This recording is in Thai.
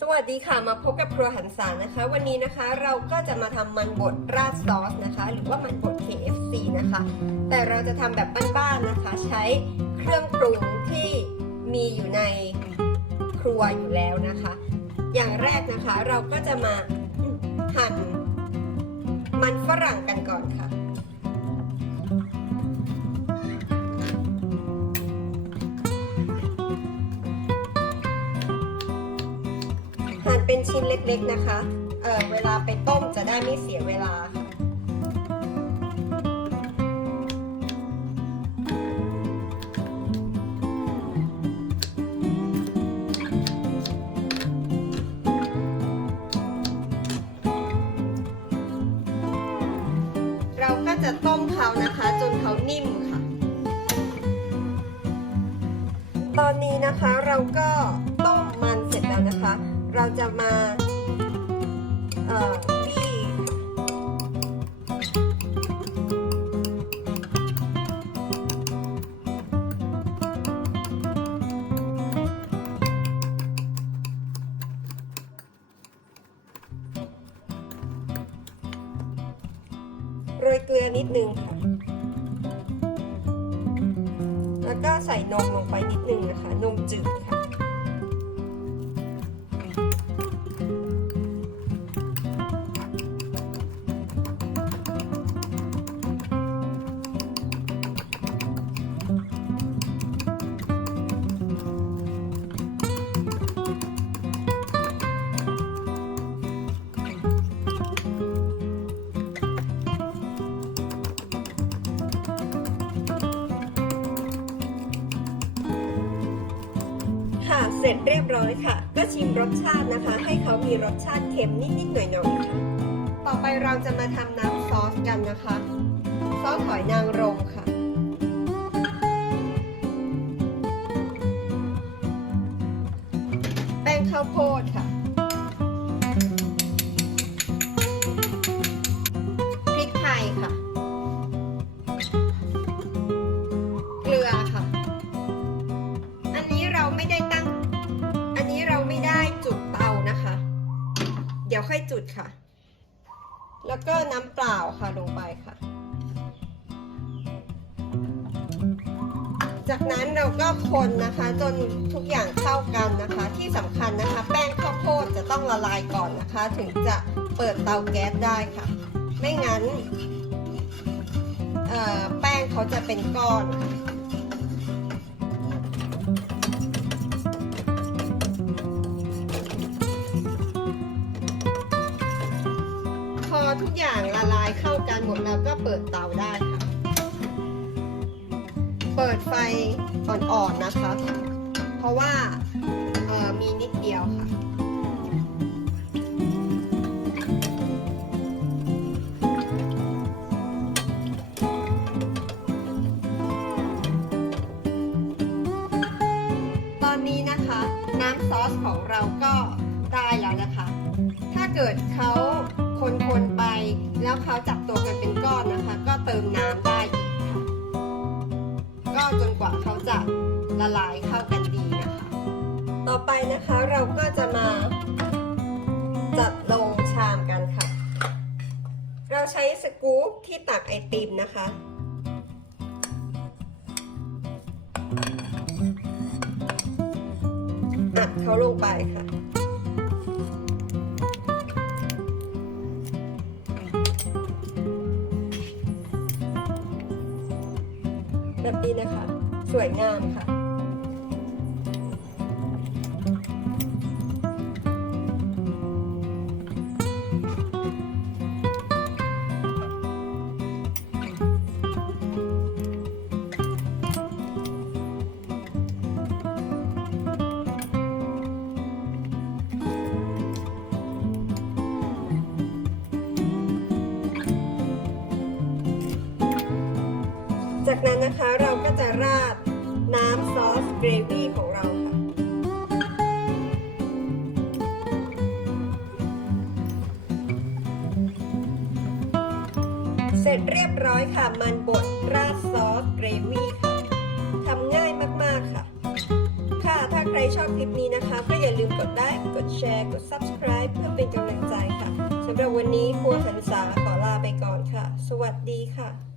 สวัสดีค่ะมาพบกับครัวหันษานะคะ วันนี้นะคะเราก็จะมาทำมันบดราดซอสนะคะ หรือว่ามันบด KFC นะคะ แต่เราจะทำแบบบ้านๆนะคะ ใช้เครื่องปรุงที่มีอยู่ในครัวอยู่แล้วนะคะ อย่างแรกนะคะเราก็จะมาหั่นมันฝรั่งกันก่อนค่ะ เป็นชิ้นเล็กๆนะคะ เออเวลาไปต้มจะได้ไม่เสียเวลาค่ะเราก็จะต้มเขานะคะ จนเขานิ่มค่ะ ตอนนี้นะคะเราก็ต้มมันเสร็จแล้วนะคะ เราจะมาเอ่อบี้โรยเกลือนิดนึงค่ะ แล้วก็ใส่นมลงไปนิดนึงนะคะ นมจืดค่ะ เสร็จเรียบร้อยค่ะ ก็ชิมรสชาตินะคะ ให้เขามีรสชาติเค็มนิดๆหน่อยๆค่ะต่อไปเราจะมาทำน้ำซอสกันนะคะ ซอสหอยนางรมค่ะ แป้งข้าวโพดค่ะ ดค่ะ แล้วก็น้ำเปล่าค่ะลงไปค่ะ จากนั้นเราก็คนนะคะ จนทุกอย่างเข้ากันนะคะ ที่สำคัญนะคะ แป้งข้าวโพดจะต้องละลายก่อนนะคะ ถึงจะเปิดเตาแก๊สได้ค่ะ ไม่งั้นแป้งเขาจะเป็นก้อนค่ะ อทุกอย่างละลายเข้ากันหมดแล้วก็เปิดเตาได้ค่ะ เปิดไฟอ่อนๆนะคะ เพราะว่าเออมีนิดเดียวค่ะตอนนี้นะคะน้ำซอสของเราก็ได้แล้วนะคะ ถ้าเกิดเขา แล้วเขาจับตัวกันเป็นก้อนนะคะ ก็เติมน้ำได้อีกค่ะ ก็จนกว่าเขาจะละลายเข้ากันดีนะคะ ต่อไปนะคะเราก็จะมาจัดลงชามกันค่ะ เราใช้สกู๊ปที่ตักไอติมนะคะอัดเขาลงไปค่ะ แบบนี้นะคะ สวยงามค่ะ จากนั้นนะคะเราก็จะราดน้ำซอสเกรวี่ของเราค่ะ เสร็จเรียบร้อยค่ะ มันบดราดซอสเกรวี่ค่ะทำง่ายมากๆค่ะ ค่ะ ถ้าใครชอบคลิปนี้นะคะ ก็อย่าลืมกดไลค์กดแชร์ กด subscribe เพื่อเป็นกำลังใจค่ะสำหรับวันนี้ครัวหันษาขอลาไปก่อนค่ะ สวัสดีค่ะ